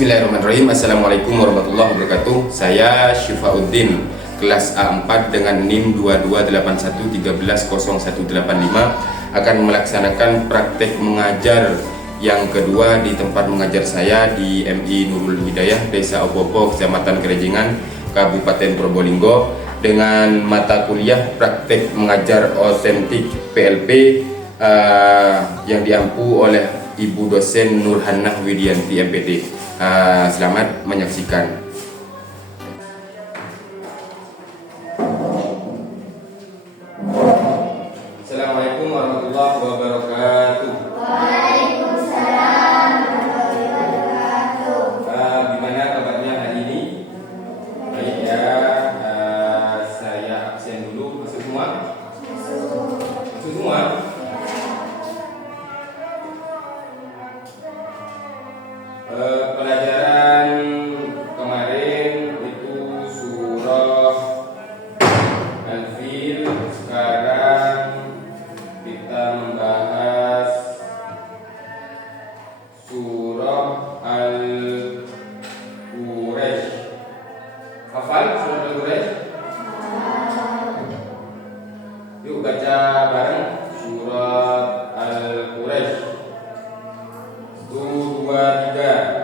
Bismillahirrahmanirrahim. Assalamualaikum warahmatullahi wabarakatuh. Saya Syifauddin, kelas A4 dengan NIM 2281130185 akan melaksanakan praktek mengajar yang kedua di tempat mengajar saya di MI Nurul Hidayah, Desa Opopo, Kecamatan Kerejengan, Kabupaten Probolinggo, dengan mata kuliah praktek mengajar otentik PLP yang diampu oleh Ibu dosen Nurhannah Widianti MPD. Selamat menyaksikan. Assalamualaikum warahmatullahi wabarakatuh. Waalaikumsalam warahmatullahi wabarakatuh. Gimana kabarnya hari ini? Baik ya. Saya absen dulu. Masuk semua? Masuk semua? Pelajaran kemarin itu surah Al-Fil. Sekarang kita membahas surah Al-Quraisy. Hafal surah Al-Quraisy? Yuk baca bareng surah Al-Quraisy. 1, 2, 3.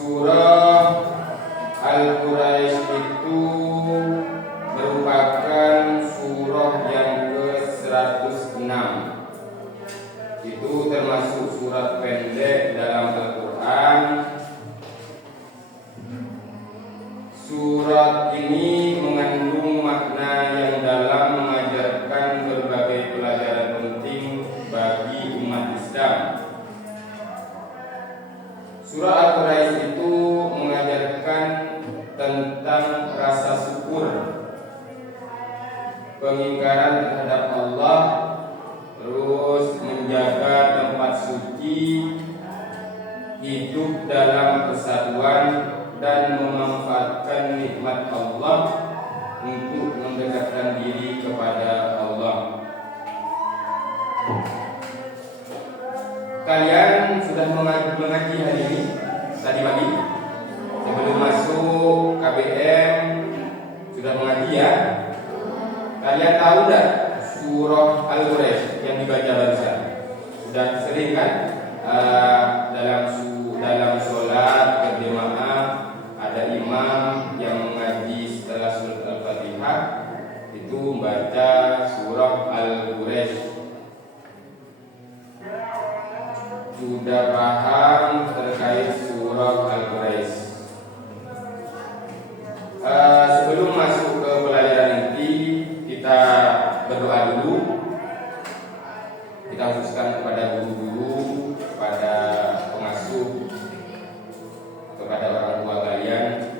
Surah Al-Quraisy itu merupakan surah yang ke-106. Itu termasuk surat pendek dalam Al-Quran. Surat ini mengandung makna yang dalam, mengajarkan berbagai pelajaran penting bagi umat Islam. Surah Al-Quraisy itu mengajarkan tentang rasa syukur, pengingkaran terhadap Allah, terus menjaga tempat suci, hidup dalam kesatuan, dan memanfaatkan nikmat Allah untuk mendekatkan diri kepada Allah. Kalian sudah mengaji hari ini tadi pagi? Sebelum masuk KBM sudah mengaji ya? Kalian tahu enggak surah Al-Quraisy yang dibaca barusan? Sudah sering kan? Dalam sholat berjamaah ada imam yang mengaji setelah surat Al-Fatihah itu membaca surah Al-Quraisy. Sudah paham terkait surah Al-Quraisy? Sebelum masuk ke pelajaran inti, kita berdoa dulu. Kita khususkan kepada guru-guru, kepada pengasuh, kepada orang tua kalian.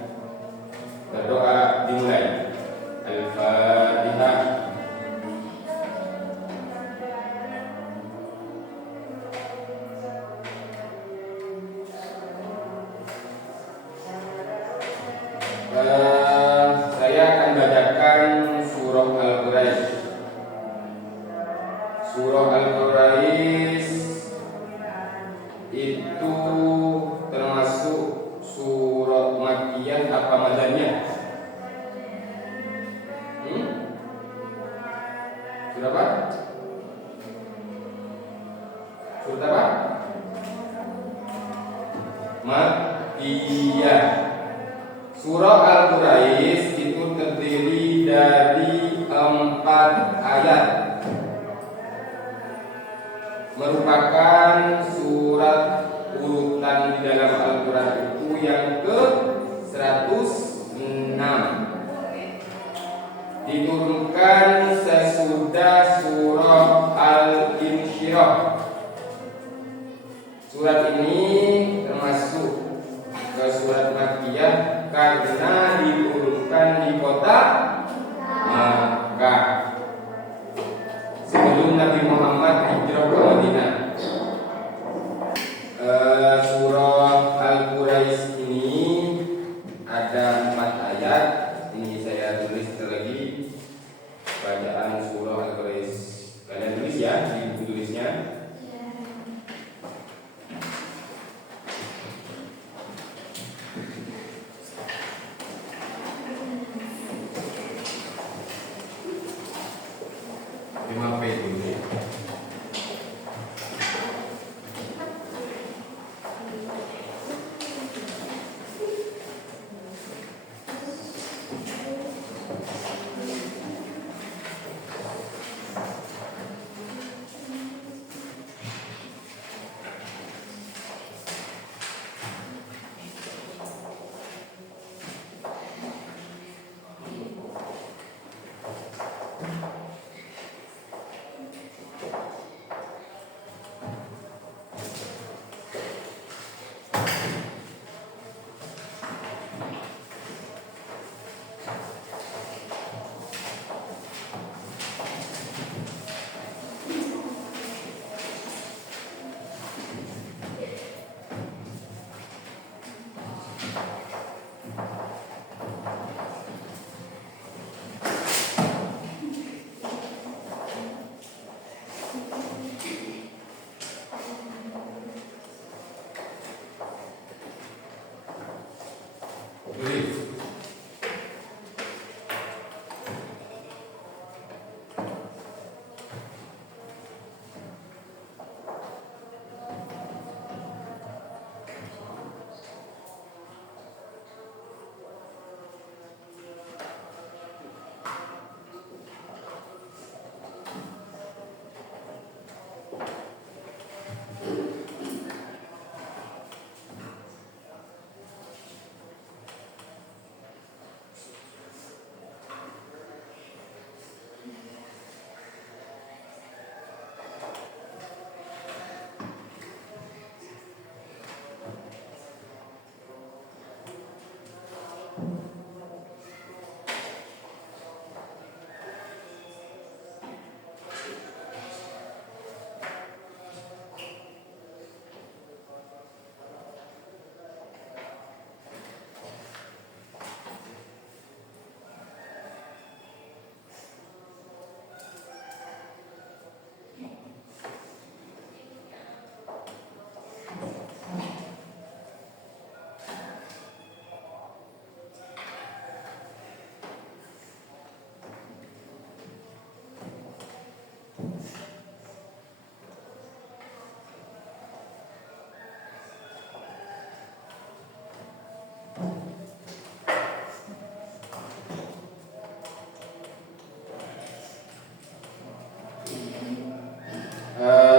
Berdoa dimulai. Al-Fatihah. Saya akan bacakan surah Al-Quraisy. Surah Al-Quraisy itu termasuk surah Makkiyah apa Madaniyah? Surah apa? Surah apa? Iya. Surah Al-Quraisy itu terdiri dari 4 ayat. Merupakan surat urutan di dalam Al-Quran itu yang ke-106. Diturunkan sesudah surah Al-Insyirah. Surat ini termasuk ke surat Makkiyah karena diturunkan di kota Makkah sebelum Nabi Muhammad hijrah ke Madinah. Surah Al-Quraisy ini ada 4 ayat. Ini saya tulis lagi bacaan surah Al-Quraisy. Kalian tulis ya di buku tulisnya.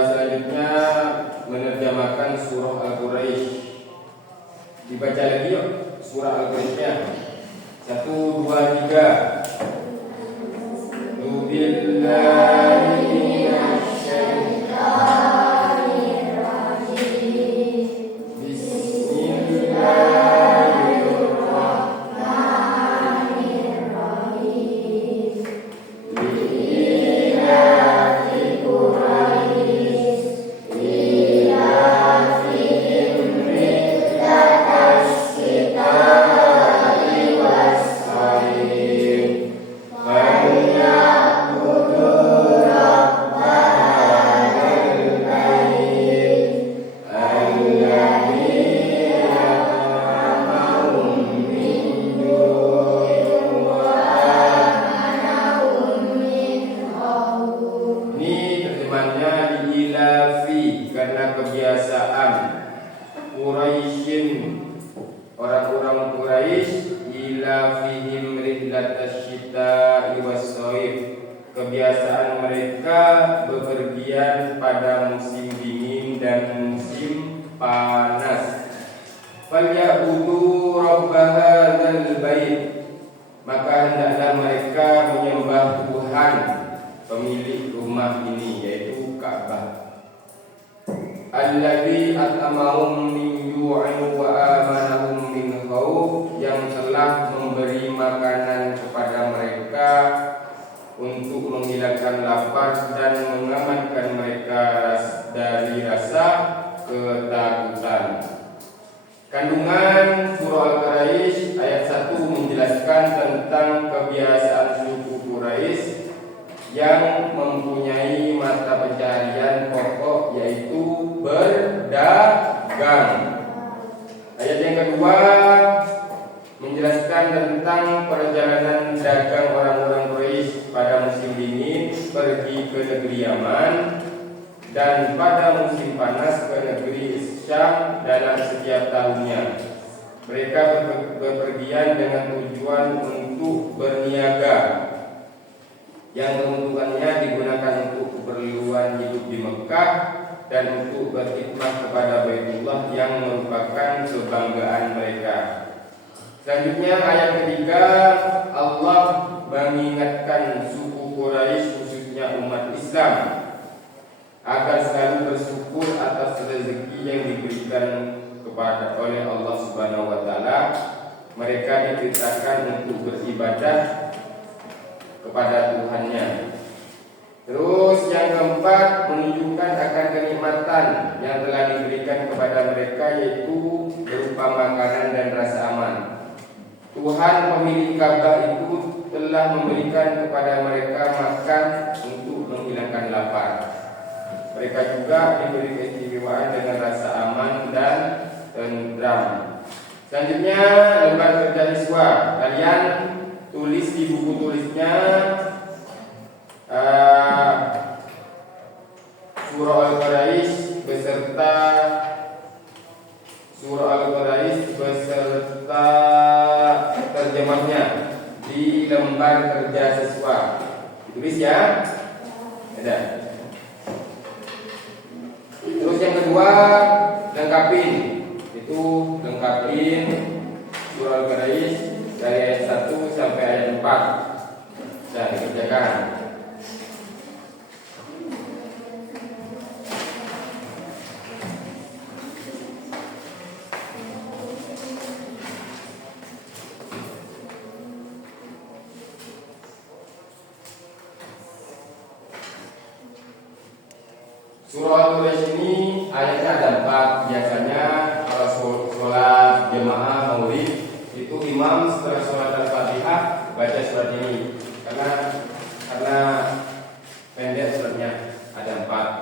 Selanjutnya menerjemahkan surah Al-Quraisy. Dibaca lagi yuk surah Al-Quraisynya. 1, 2, 3. Nubillahi minasyaitonirrajim. Bismillahirrahmanirrahim. Li'ilafi Quraisy ilafihim rihlatas syita'i was-sayf falyabudu rabb hadzal bait alladzi at'amahum min ju'in wa amanahum min khauf. Ini terjemahannya diilafi karena kebiasaan Quraisyin mereka bepergian pada musim dingin dan musim panas. Falyabudu rabb hadzal bait, maka hendaklah mereka menyembah Tuhan pemilik rumah ini, yaitu Ka'bah. Alladzi at'amahum min ju'in wa amanahum min khauf, yang telah memberi makanan kepada mereka untuk menghilangkan lapar dan mengamankan mereka dari rasa ketakutan. Kandungan surah Al-Quraisy ayat 1 menjelaskan tentang kebiasaan suku Quraisy yang mempunyai mata pencaharian pokok, yaitu berdagang. Ayat yang kedua menjelaskan tentang perjalanan dagang orang-orang Quraisy pada musim dingin pergi ke negeri Yaman, dan pada musim panas ke negeri Syam dalam setiap tahunnya. Mereka bepergian dengan tujuan untuk berniaga, yang keuntungannya digunakan untuk keperluan hidup di Mekah dan untuk berkhidmat kepada Baitullah yang merupakan kebanggaan mereka. Selanjutnya ayat ketiga, Allah mengingatkan suku Quraisy, khususnya umat Islam, agar selalu bersyukur atas rezeki yang diberikan kepada oleh Allah Subhanahu wa taala. Mereka diperintahkan untuk beribadah kepada Tuhannya. Terus yang keempat, menunjukkan akan kenikmatan yang telah diberikan kepada mereka, yaitu berupa makanan dan rasa aman. Tuhan pemilik Ka'bah itu telah memberikan kepada mereka makan untuk menghilangkan lapar. Mereka juga diberi keistimewaan dengan rasa aman dan tentram. Selanjutnya, lembar kerja siswa. Kalian tulis di buku tulisnya surah Al-Quraisy beserta terjemahnya di lembar kerja siswa. Ditulis ya. Ada. Terus yang kedua, lengkapin surah Al-Quraisy dari ayat 1 sampai ayat 4. Nah, dikerjakan. Surah Al-Quraisy ini ayatnya ada 4. Biasanya kalau sholat jemaah maulid itu imam setelah sholat Al-Fatihah baca surat ini, karena pendek suratnya, ada 4.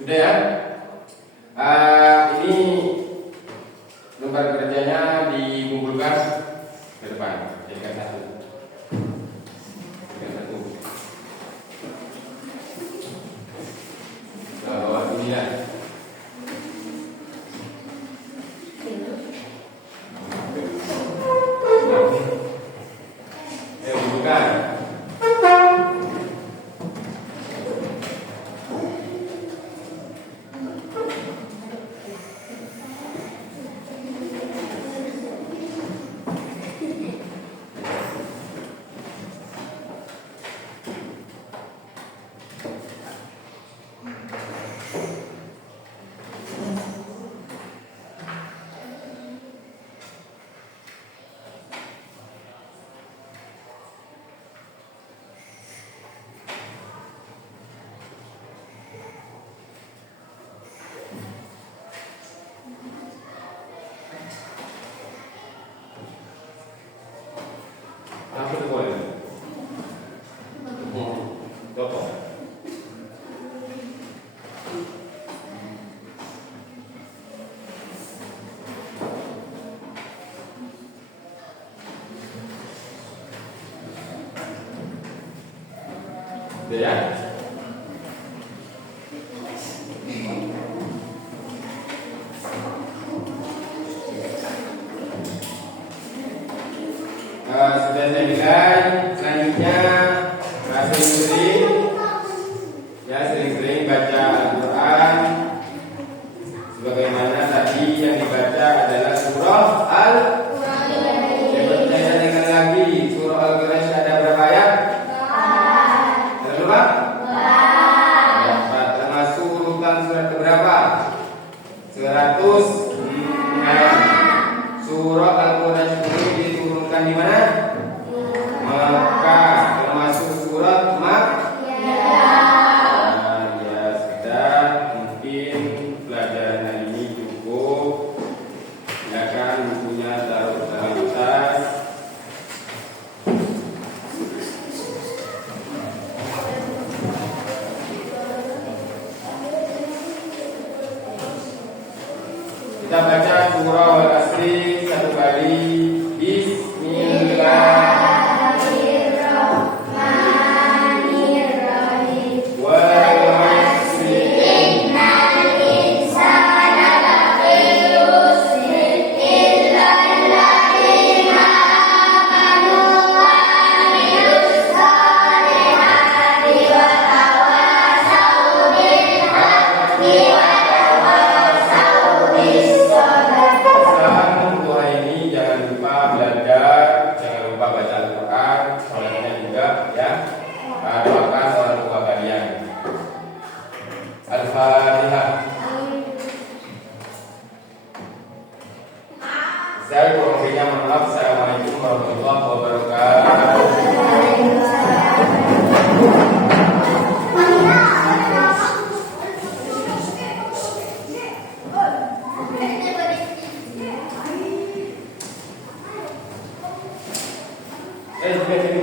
Sudah ya? Ini lembar kerjanya dikumpulkan ke depan, jadikan satu. Bawa ini ya. Bukan. Udah ya. Sudah saya bilang, selanjutnya sering-sering ya, sering-sering baca Al-Quran sebagaimana tadi yang dibaca adalah surah Percaya dengan lagi surah Al-Quraish ada berapa ayat? Ada berapa? Termasuk urutan surat keberapa? 106. Surah Al-Quraish ini diturunkan di mana? Mekah, termasuk surat Makkiyah. Ya sudah, mungkin pelajaran hari ini cukup. Silakan bukunya taruh dalam tas. Kita baca surah Al-Asri satu kali. Bismillahirrahmanirrahim. Wal 'asri innal insana lafi khusr illa alladziina aamanu wa 'amilus shalihati wa tawassaw bil haqqi wa tawassaw bis sabr. Untuk hari ini jangan lupa belajar, jangan lupa baca Al-Quran, sholatnya juga ya. Doakan orang tua kalian. Al-Fatihah. Saya kurang lebihnya mohon maaf. Assalamualaikum warahmatullahi wabarakatuh. Terima kasih.